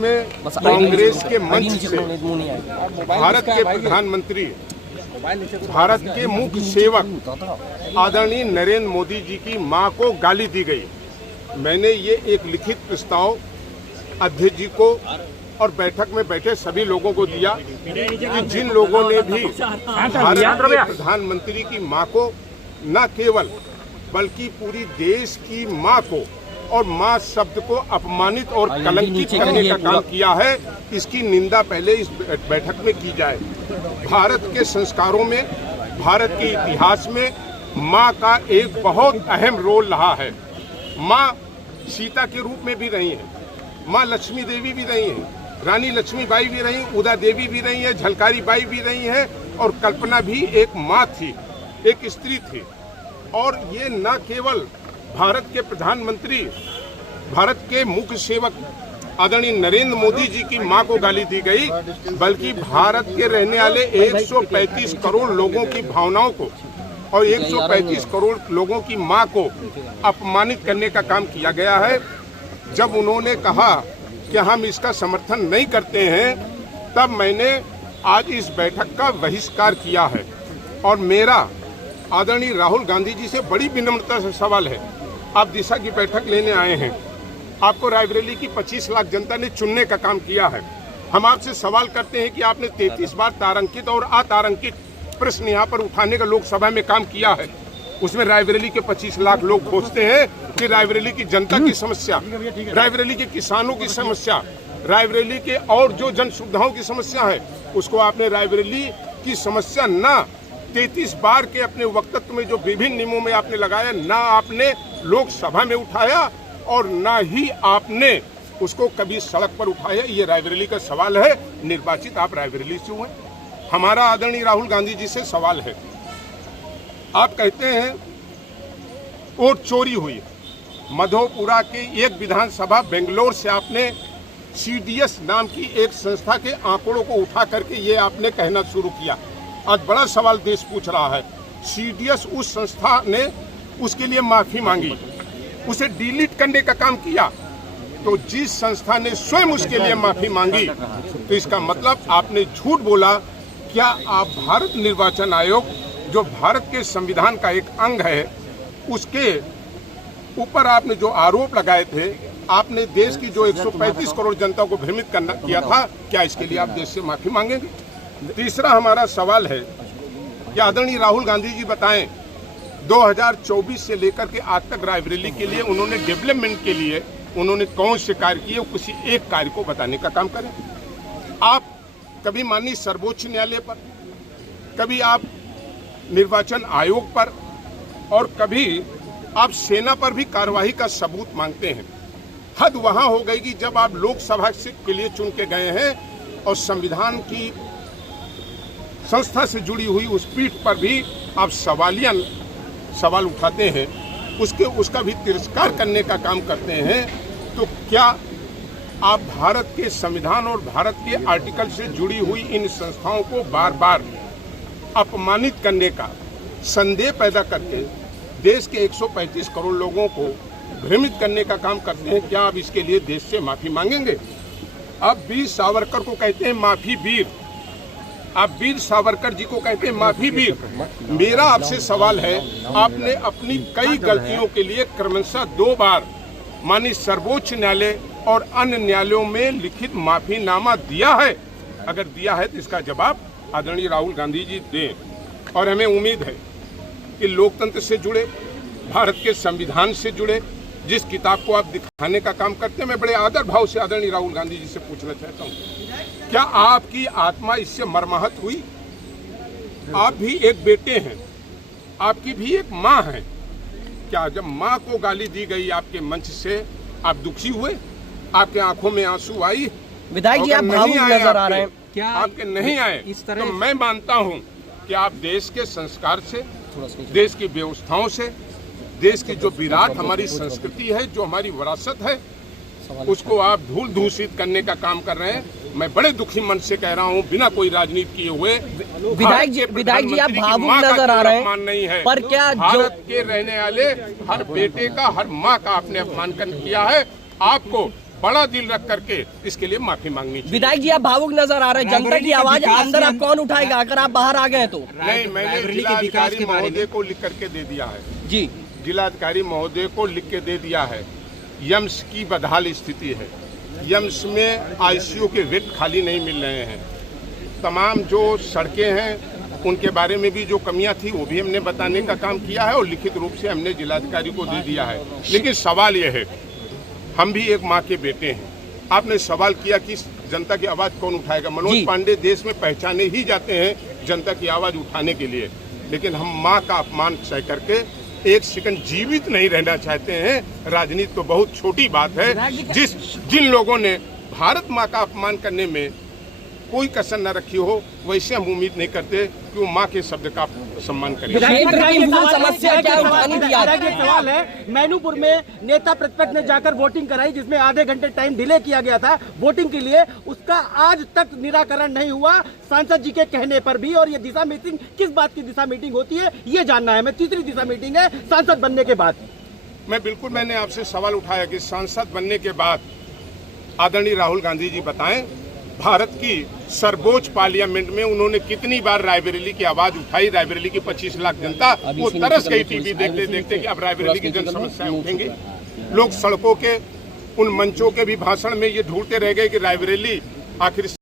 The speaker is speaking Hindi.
में कांग्रेस के मंच से भारत के प्रधानमंत्री, भारत के मुख्य सेवक आदरणीय नरेंद्र मोदी जी की मां को गाली दी गई। मैंने ये एक लिखित प्रस्ताव अध्यक्ष जी को और बैठक में बैठे सभी लोगों को दिया कि जिन लोगों ने भी भारत के प्रधानमंत्री की मां को न केवल बल्कि पूरी देश की मां को और मां शब्द को अपमानित और कलंकित करने का काम किया है, इसकी निंदा पहले इस बैठक में की जाए। भारत के संस्कारों में, भारत के इतिहास में मां का एक बहुत अहम रोल रहा है। मां सीता के रूप में भी रही है, मां लक्ष्मी देवी भी रही है, रानी लक्ष्मीबाई भी रही, उदा देवी भी रही है, झलकारी बाई भी रही है और कल्पना भी एक मां थी, एक स्त्री थी। और ये न केवल भारत के प्रधानमंत्री, भारत के मुख्य सेवक आदरणीय नरेंद्र मोदी जी की मां को गाली दी गई, बल्कि भारत के रहने वाले 135 करोड़ लोगों की भावनाओं को और 135 करोड़ लोगों की मां को अपमानित करने का काम किया गया है। जब उन्होंने कहा कि हम इसका समर्थन नहीं करते हैं, तब मैंने आज इस बैठक का बहिष्कार किया है। और मेरा आदरणीय राहुल गांधी जी से बड़ी विनम्रता से सवाल है, आप दिशा की बैठक लेने आए हैं, आपको रायबरेली की 25 लाख जनता ने चुनने का काम किया है। हम आपसे सवाल करते हैं कि आपने 33 बार तारांकित और अतारांकित प्रश्न यहाँ पर उठाने का लोकसभा में काम किया है। उसमें रायबरेली के 25 लाख लोग खोजते हैं कि रायबरेली की जनता की समस्या, रायबरेली के किसानों की समस्या, रायबरेली के और जो जन सुविधाओं की समस्या है, उसको आपने रायबरेली की समस्या न 33 बार के अपने वक्तव्य में जो विभिन्न नियमों में आपने लगाया, ना आपने लोकसभा में उठाया और ना ही आपने उसको कभी सड़क पर उठाया। ये रायबरेली का सवाल है। निर्वाचित आप रायबरेली से हुए। हमारा आदरणीय राहुल गांधी जी से सवाल है, आप कहते हैं वोट चोरी हुई। मधोपुरा के एक विधानसभा बेंगलोर से आपने CDS नाम की एक संस्था के आंकड़ों को उठा करके ये आपने कहना शुरू किया। आज बड़ा सवाल देश पूछ रहा है, CDS उस संस्था ने उसके लिए माफी मांगी, उसे डिलीट करने का काम किया। तो जिस संस्था ने स्वयं उसके लिए माफी मांगी, तो इसका मतलब आपने झूठ बोला। क्या आप भारत निर्वाचन आयोग, जो भारत के संविधान का एक अंग है, उसके ऊपर आपने जो आरोप लगाए थे, आपने देश की जो 135 करोड़ जनता को भ्रमित किया था, क्या इसके लिए आप देश से माफी मांगेंगे? तीसरा हमारा सवाल है कि आदरणीय राहुल गांधी जी बताएं, 2024 से लेकर के आज तक रायबरेली के लिए उन्होंने डेवलपमेंट के लिए उन्होंने कौन से कार्य किए, किसी एक कार्य को बताने का काम करें। आप कभी माननीय सर्वोच्च न्यायालय पर, कभी आप निर्वाचन आयोग पर और कभी आप सेना पर भी कार्रवाई का सबूत मांगते हैं। हद वहां हो गई कि जब आप लोकसभा के लिए चुन के गए हैं और संविधान की संस्था से जुड़ी हुई उस पीठ पर भी आप सवाल उठाते हैं, उसका भी तिरस्कार करने का काम करते हैं। तो क्या आप भारत के संविधान और भारत के आर्टिकल से जुड़ी हुई इन संस्थाओं को बार बार अपमानित करने का, संदेह पैदा करके देश के 135 करोड़ लोगों को भ्रमित करने का काम करते हैं? क्या आप इसके लिए देश से माफी मांगेंगे? आप वीर सावरकर को कहते हैं माफी वीर, आप वीर सावरकर जी को कहते हैं माफी वीर। मेरा आपसे सवाल है, आपने अपनी कई गलतियों के लिए क्रमशः 2 बार माननीय सर्वोच्च न्यायालय और अन्य न्यायालयों में लिखित माफीनामा दिया है। अगर दिया है तो इसका जवाब आदरणीय राहुल गांधी जी दें। और हमें उम्मीद है कि लोकतंत्र से जुड़े, भारत के संविधान से जुड़े जिस किताब को आप दिखाने का काम करते हैं, मैं बड़े आदर भाव से आदरणीय राहुल गांधी जी से पूछना चाहता हूँ, क्या आपकी आत्मा इससे मर्माहत हुई? आप भी एक बेटे हैं, आपकी भी एक माँ है। क्या जब माँ को गाली दी गई आपके मंच से, आप दुखी हुए? आपके आंखों में आंसू आई? विधायक जी, आप भावुक नजर आ रहे हैं। क्या आपके नहीं आए इस तरह? तो मैं मानता हूँ कि आप देश के संस्कार से, देश की व्यवस्थाओं से, देश की जो विराट हमारी संस्कृति है, जो हमारी विरासत है, उसको आप धूल दूषित करने का काम कर रहे हैं। मैं बड़े दुखी मन से कह रहा हूं, बिना कोई राजनीति किए हुए। विधायक जी आप भावुक नजर आ रहे हैं, नहीं है, पर क्या भारत के रहने वाले हर बेटे का, हर माँ का आपने अपमान किया है। आपको बड़ा दिल रख करके इसके लिए माफी मांगनी चाहिए। विधायक जी आप भावुक नजर आ रहे हैं, जनता की आवाज अंदर आप कौन उठाएगा अगर आप बाहर आ गए तो? नहीं, मैंने जिलाधिकारी महोदय को लिख करके दे दिया है जी, जिलाधिकारी महोदय को लिख के दे दिया है। यम्स की बदहाल स्थिति है, यम्स में आईसीयू के बेड खाली नहीं मिल रहे हैं, तमाम जो सड़कें हैं उनके बारे में भी जो कमियां थी वो भी हमने बताने का काम किया है और लिखित रूप से हमने जिलाधिकारी को दे दिया है। लेकिन सवाल ये है, हम भी एक माँ के बेटे हैं। आपने सवाल किया कि जनता की आवाज़ कौन उठाएगा। मनोज पांडे देश में पहचाने ही जाते हैं जनता की आवाज़ उठाने के लिए, लेकिन हम माँ का अपमान सह करके एक सेकंड जीवित नहीं रहना चाहते हैं। राजनीति तो बहुत छोटी बात है। जिन लोगों ने भारत माँ का अपमान करने में कोई कसर न रखी हो, वैसे हम उम्मीद नहीं करते कि वो माँ के शब्द का सम्मान करें। समस्या क्या उठानी थी? एक सवाल है, मैनूपुर में नेता प्रतिपक्ष ने जाकर वोटिंग कराई जिसमें आधे घंटे टाइम डिले किया गया था वोटिंग के लिए, उसका आज तक निराकरण नहीं हुआ सांसद जी के कहने पर भी। और ये दिशा मीटिंग किस बात की दिशा मीटिंग होती है ये जानना है। मैं तीसरी दिशा मीटिंग है सांसद बनने के बाद। मैंने आपसे सवाल उठाया कि सांसद बनने के बाद आदरणीय राहुल गांधी जी बताएं भारत की सर्वोच्च पार्लियामेंट में उन्होंने कितनी बार रायबरेली की आवाज उठाई। रायबरेली की 25 लाख जनता वो तरस गई टीवी देखते देखते कि अब रायबरेली की जन समस्याएं उठेंगी। लोग सड़कों के उन मंचों के भी भाषण में ये ढूंढते रह गए कि रायबरेली आखिर